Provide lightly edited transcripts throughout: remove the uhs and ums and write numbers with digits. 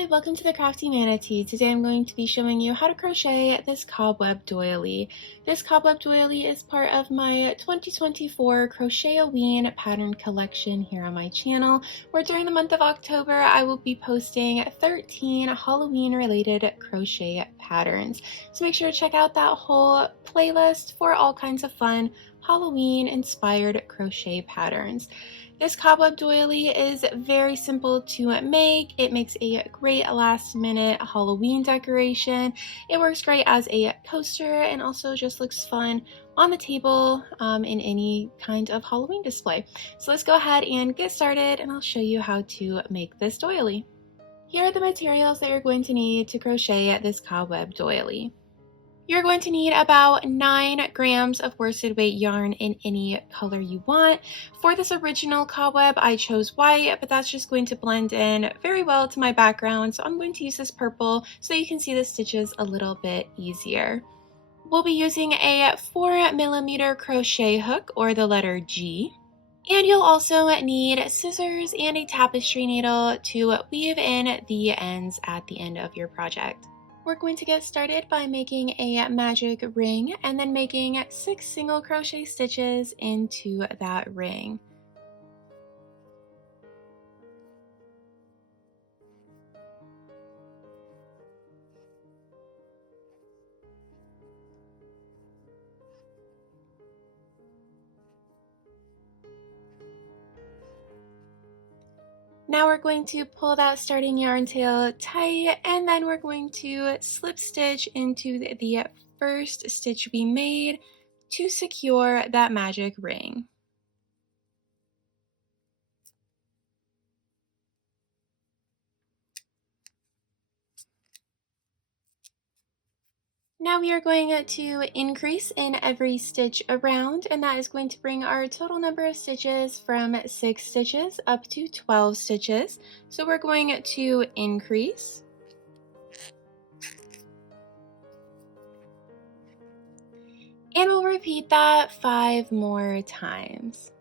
Hi, welcome to the CrafteeManatee. Today I'm going to be showing you how to crochet this cobweb doily. This cobweb doily is part of my 2024 Crochetaween pattern collection here on my channel, where during the month of October I will be posting 13 Halloween related crochet patterns. So make sure to check out that whole playlist for all kinds of fun Halloween inspired crochet patterns. This cobweb doily is very simple to make. It makes a great last minute Halloween decoration. It works great as a coaster and also just looks fun on the table in any kind of Halloween display. So let's go ahead and get started and I'll show you how to make this doily. Here are the materials that you're going to need to crochet this cobweb doily. You're going to need about 9 grams of worsted weight yarn in any color you want. For this original cobweb, I chose white, but that's just going to blend in very well to my background, so I'm going to use this purple so you can see the stitches a little bit easier. We'll be using a 4mm crochet hook, or the letter G. And you'll also need scissors and a tapestry needle to weave in the ends at the end of your project. We're going to get started by making a magic ring and then making 6 single crochet stitches into that ring. Now we're going to pull that starting yarn tail tight, and then we're going to slip stitch into the first stitch we made to secure that magic ring. Now we are going to increase in every stitch around, and that is going to bring our total number of stitches from 6 stitches up to 12 stitches. So we're going to increase, and we'll repeat that 5 more times.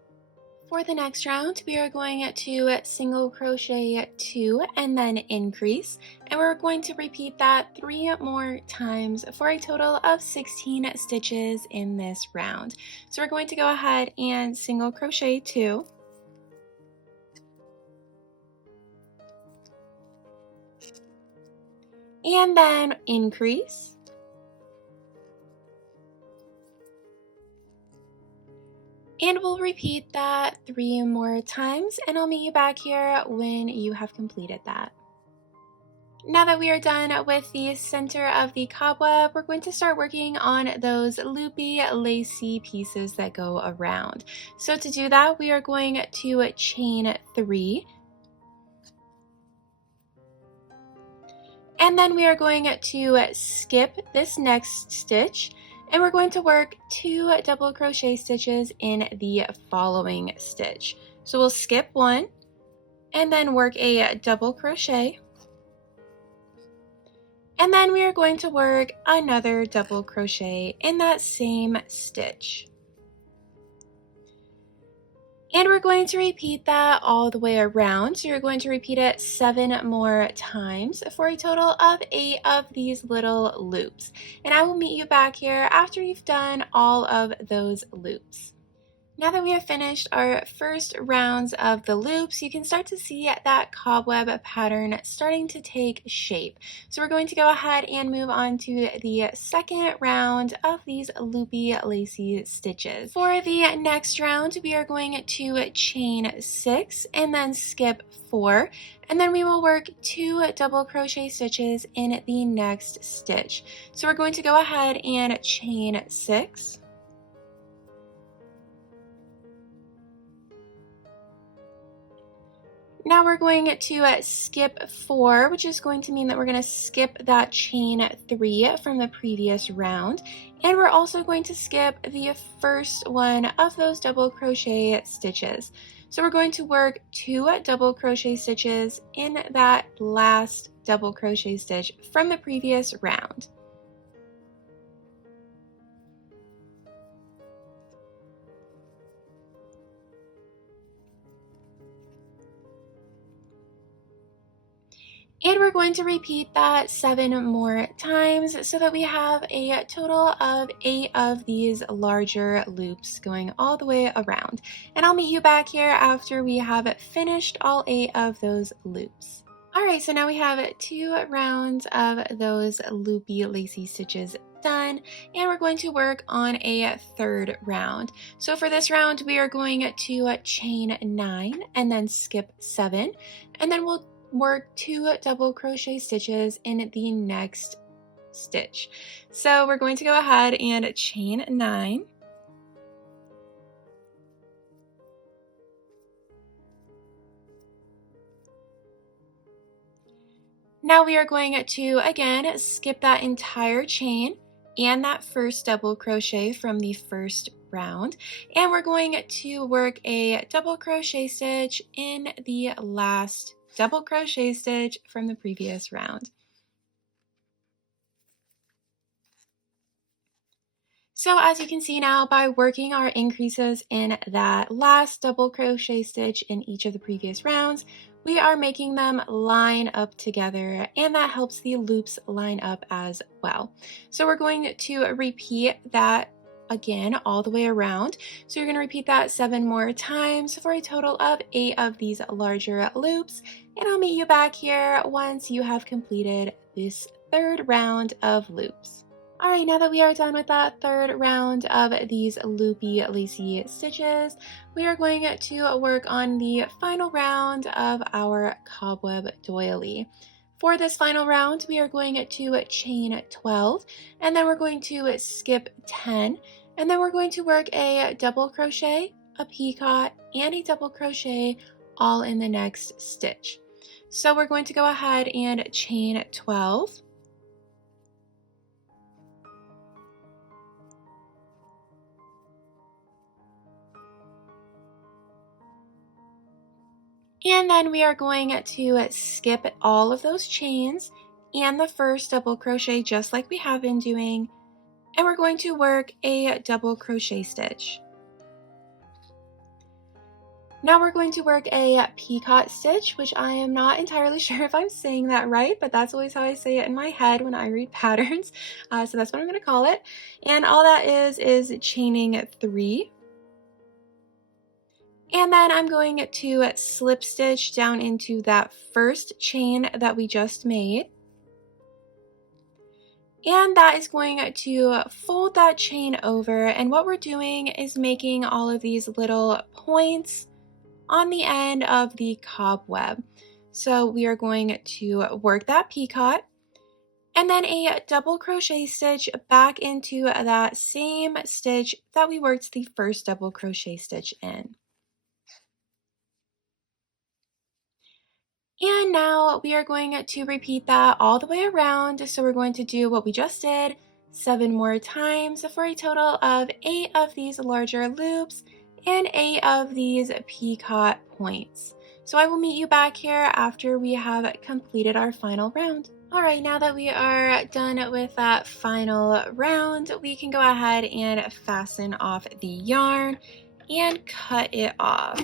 For the next round, we are going to single crochet 2 and then increase, and we're going to repeat that 3 more times for a total of 16 stitches in this round. So we're going to go ahead and single crochet 2, and then increase, and we'll repeat that 3 more times, and I'll meet you back here when you have completed that. Now that we are done with the center of the cobweb, we're going to start working on those loopy, lacy pieces that go around. So to do that, we are going to chain 3, and then we are going to skip this next stitch, and we're going to work 2 double crochet stitches in the following stitch. So we'll skip 1 and then work a double crochet, and then we are going to work another double crochet in that same stitch. And we're going to repeat that all the way around. So you're going to repeat it 7 more times for a total of 8 of these little loops. And I will meet you back here after you've done all of those loops. Now that we have finished our first rounds of the loops, you can start to see that cobweb pattern starting to take shape. So we're going to go ahead and move on to the second round of these loopy lacy stitches. For the next round, we are going to chain 6 and then skip 4, and then we will work 2 double crochet stitches in the next stitch. So we're going to go ahead and chain 6. Now we're going to skip 4, which is going to mean that we're going to skip that chain 3 from the previous round. And we're also going to skip the first one of those double crochet stitches. So we're going to work 2 double crochet stitches in that last double crochet stitch from the previous round. And we're going to repeat that 7 more times so that we have a total of 8 of these larger loops going all the way around. And I'll meet you back here after we have finished all 8 of those loops. Alright, so now we have 2 rounds of those loopy lacy stitches done, and we're going to work on a third round. So for this round, we are going to chain 9 and then skip 7, and then we'll work 2 double crochet stitches in the next stitch. So we're going to go ahead and chain 9. Now we are going to, again, skip that entire chain and that first double crochet from the first round, and we're going to work a double crochet stitch in the last double crochet stitch from the previous round. So as you can see now, by working our increases in that last double crochet stitch in each of the previous rounds, we are making them line up together, and that helps the loops line up as well. So we're going to repeat that again all the way around. So you're going to repeat that 7 more times for a total of 8 of these larger loops, and I'll meet you back here once you have completed this third round of loops. Alright, now that we are done with that third round of these loopy lacy stitches, we are going to work on the final round of our cobweb doily. For this final round, we are going to chain 12, and then we're going to skip 10, and then we're going to work a double crochet, a picot, and a double crochet all in the next stitch. So we're going to go ahead and chain 12. And then we are going to skip all of those chains and the first double crochet just like we have been doing, and we're going to work a double crochet stitch. Now we're going to work a picot stitch, which I am not entirely sure if I'm saying that right, but that's always how I say it in my head when I read patterns. So that's what I'm going to call it. And all that is chaining 3. And then I'm going to slip stitch down into that first chain that we just made. And that is going to fold that chain over, and what we're doing is making all of these little points on the end of the cobweb. So we are going to work that picot and then a double crochet stitch back into that same stitch that we worked the first double crochet stitch in. And now we are going to repeat that all the way around. So we're going to do what we just did 7 more times for a total of 8 of these larger loops and 8 of these picot points. So I will meet you back here after we have completed our final round. Alright, now that we are done with that final round, we can go ahead and fasten off the yarn and cut it off.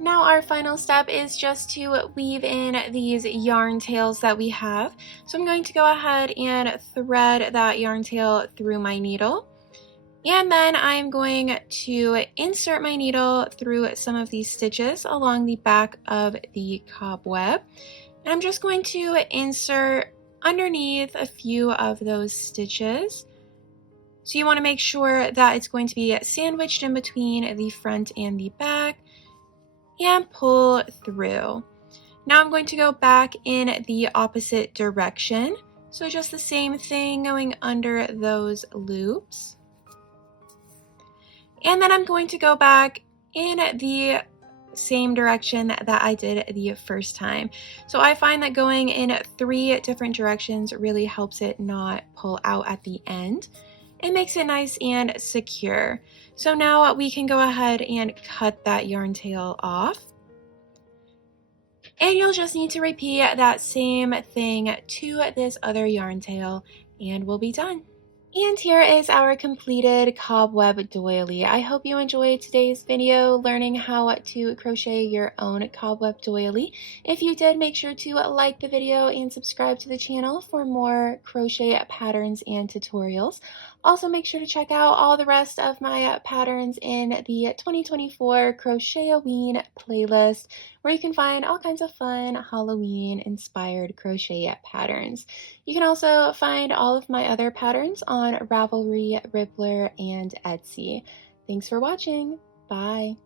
Now our final step is just to weave in these yarn tails that we have. So I'm going to go ahead and thread that yarn tail through my needle. And then I'm going to insert my needle through some of these stitches along the back of the cobweb. And I'm just going to insert underneath a few of those stitches. So you want to make sure that it's going to be sandwiched in between the front and the back, and pull through. Now I'm going to go back in the opposite direction. So just the same thing going under those loops. And then I'm going to go back in the same direction that I did the first time. So I find that going in 3 different directions really helps it not pull out at the end. It makes it nice and secure. So now we can go ahead and cut that yarn tail off. And you'll just need to repeat that same thing to this other yarn tail, and we'll be done. And here is our completed cobweb doily. I hope you enjoyed today's video learning how to crochet your own cobweb doily. If you did, make sure to like the video and subscribe to the channel for more crochet patterns and tutorials. Also, make sure to check out all the rest of my patterns in the 2024 Crochetaween playlist, where you can find all kinds of fun Halloween-inspired crochet patterns. You can also find all of my other patterns on Ravelry, Ribblr, and Etsy. Thanks for watching. Bye.